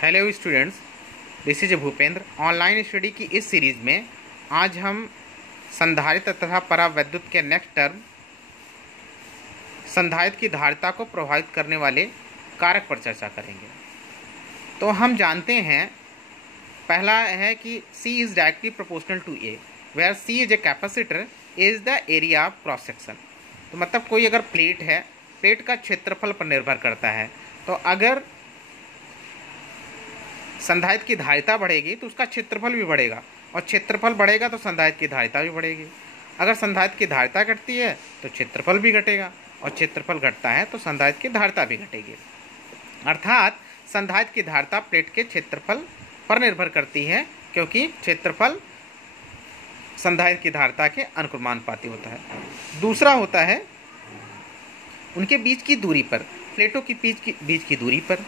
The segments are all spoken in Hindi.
Hello students, this is Bhupendra. Online study की इस सीरीज़ में आज हम संधारित्र तथा परावैद्युत के नेक्स्ट टर्म संधारित्र की धारिता को प्रभावित करने वाले कारक पर चर्चा करेंगे। तो हम जानते हैं, पहला है कि C is directly proportional to A, where C is a capacitor, is the area of cross section. तो मतलब कोई अगर प्लेट है, प्लेट का क्षेत्रफल पर निर्भर करता है। तो अगर संधारित्र की धारिता बढ़ेगी तो उसका क्षेत्रफल भी बढ़ेगा, और क्षेत्रफल बढ़ेगा तो संधारित्र की धारिता भी बढ़ेगी। अगर संधारित्र की धारिता घटती है तो क्षेत्रफल भी घटेगा, और क्षेत्रफल घटता है तो संधारित्र की धारिता भी घटेगी। अर्थात संधारित्र की धारिता प्लेट के क्षेत्रफल पर निर्भर करती है, क्योंकि क्षेत्रफल संधारित्र की धारिता के अनुक्रमानुपाती होता है। दूसरा होता है उनके बीच की दूरी पर, प्लेटों की बीच की दूरी पर।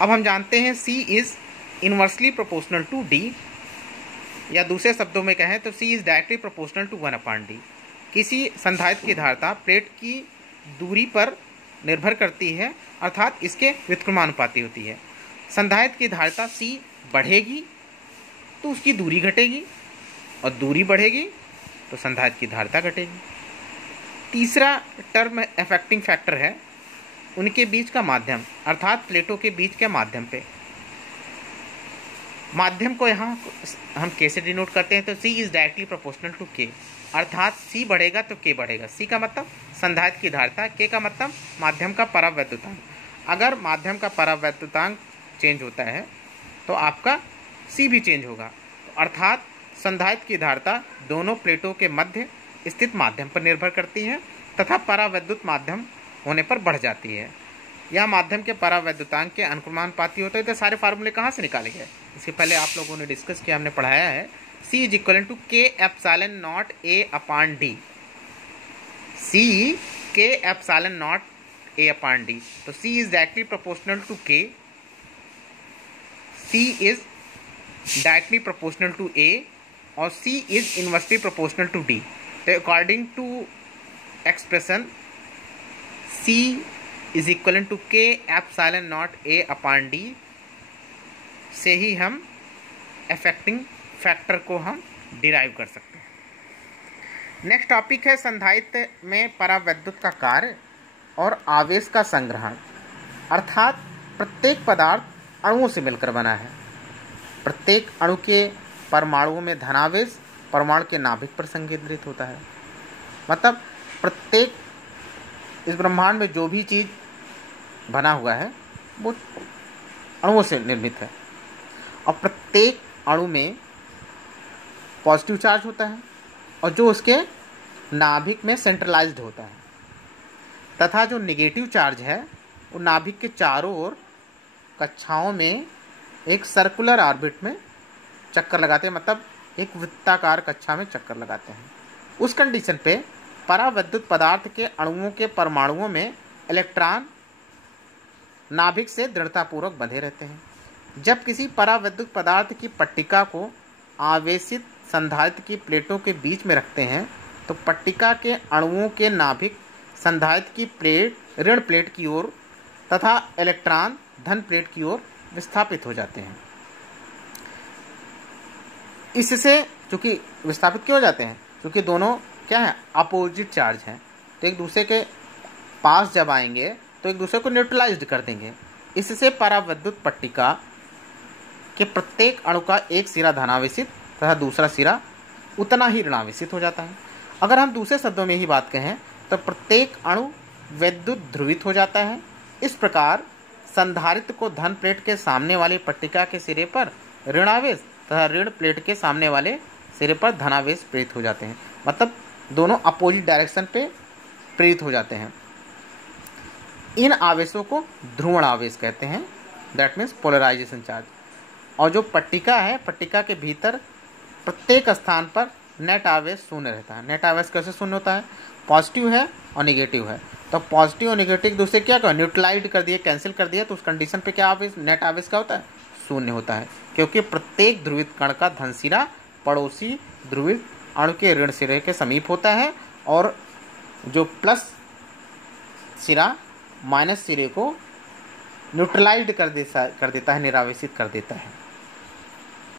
अब हम जानते हैं C is inversely proportional to D, या दूसरे शब्दों में कहें तो C is directly proportional to 1/D। किसी संधारित्र की धारिता प्लेट की दूरी पर निर्भर करती है, अर्थात इसके व्युत्क्रमानुपाती होती है। संधारित्र की धारिता C बढ़ेगी तो उसकी दूरी घटेगी, और दूरी बढ़ेगी तो संधारित्र की धारिता घटेगी। तीसरा टर्म अफेक्टिंग फैक्टर है उनके बीच का माध्यम, अर्थात प्लेटों के बीच के माध्यम पे। माध्यम को यहाँ हम K से डिनोट करते हैं। तो C is directly proportional to K, अर्थात C बढ़ेगा तो K बढ़ेगा। C का मतलब संधारित्र की धारिता, K का मतलब माध्यम का परावैद्युतांक। अगर माध्यम का परावैद्युतांक चेंज होता है तो आपका C भी चेंज होगा, अर्थात संधारित्र की धारिता दोनों प्लेटों के मध्य स्थित माध्यम पर निर्भर करती है तथा परावैद्युत माध्यम होने पर बढ़ जाती है। यह माध्यम के परावैद्युतांक के अनुक्रमानुपाती होता है। तो सारे फार्मूले कहाँ से निकाले गए, इसके पहले आप लोगों ने डिस्कस किया, हमने पढ़ाया है। C is equal to K epsilon naught A upon D। C K epsilon naught A upon D। तो C is directly proportional to K, C is directly proportional to A, और C is inversely proportional to D। तो according to expression C is equal to K epsilon naught A upon D से ही हम अफेक्टिंग फैक्टर को हम डिराइव कर सकते हैं। नेक्स्ट टॉपिक है संधारित्र में परावैद्युत का कार्य और आवेश का संग्रहण। अर्थात प्रत्येक पदार्थ अणुओं से मिलकर बना है। प्रत्येक अणु के परमाणुओं में धनावेश परमाणु के नाभिक पर संकेंद्रित होता है। मतलब प्रत्येक इस ब्रह्मांड में जो भी चीज़ बना हुआ है वो अणुओं से निर्मित है, और प्रत्येक अणु में पॉजिटिव चार्ज होता है, और जो उसके नाभिक में सेंट्रलाइज्ड होता है, तथा जो नेगेटिव चार्ज है वो नाभिक के चारों ओर कक्षाओं में एक सर्कुलर ऑर्बिट में चक्कर लगाते हैं, मतलब एक वृत्ताकार कक्षा में चक्कर लगाते हैं। उस कंडीशन पे परावैद्युत पदार्थ के अणुओं के परमाणुओं में इलेक्ट्रॉन नाभिक से दृढ़तापूर्वक बंधे रहते हैं। जब किसी परावैद्युत पदार्थ की पट्टिका को आवेशित संधारित्र की प्लेटों के बीच में रखते हैं तो पट्टिका के अणुओं के नाभिक संधारित्र की प्लेट ऋण प्लेट की ओर तथा इलेक्ट्रॉन धन प्लेट की ओर विस्थापित हो जाते हैं। इससे चूंकि विस्थापित क्यों हो जाते हैं, क्योंकि दोनों क्या है, अपोजिट चार्ज हैं। तो एक दूसरे के पास जब आएंगे तो एक दूसरे को न्यूट्रलाइज्ड कर देंगे। इससे परावैद्युत पट्टिका के प्रत्येक अणु का एक सिरा धनावेशित तथा दूसरा सिरा उतना ही ऋणावेशित हो जाता है। अगर हम दूसरे शब्दों में ही बात कहें तो प्रत्येक अणु वैद्युत ध्रुवित हो जाता है। इस प्रकार संधारित्र को धन प्लेट के सामने वाली पट्टिका के सिरे पर ऋणावेश तथा ऋण प्लेट के सामने वाले सिरे पर धनावेश प्रेरित हो जाते हैं। मतलब दोनों अपोजिट डायरेक्शन पे प्रेरित हो जाते हैं। इन आवेशों को ध्रुवण आवेश कहते हैं, दैट मीन्स पोलराइजेशन चार्ज। और जो पट्टिका है, पट्टिका के भीतर प्रत्येक स्थान पर नेट आवेश शून्य रहता है। नेट आवेश कैसे शून्य होता है, पॉजिटिव है और निगेटिव है, तो पॉजिटिव और निगेटिव दूसरे क्या करें, न्यूट्रलाइज कर दिए, कैंसिल कर दिया, तो उस कंडीशन पे क्या आवेश, नेट आवेश क्या होता है, शून्य होता है। क्योंकि प्रत्येक ध्रुवित कण का धन सिरा पड़ोसी ध्रुवित अणु के ऋण सिरे के समीप होता है, और जो प्लस सिरा माइनस सिरे को न्यूट्रलाइज्ड कर देता है, निरावेशित कर देता है।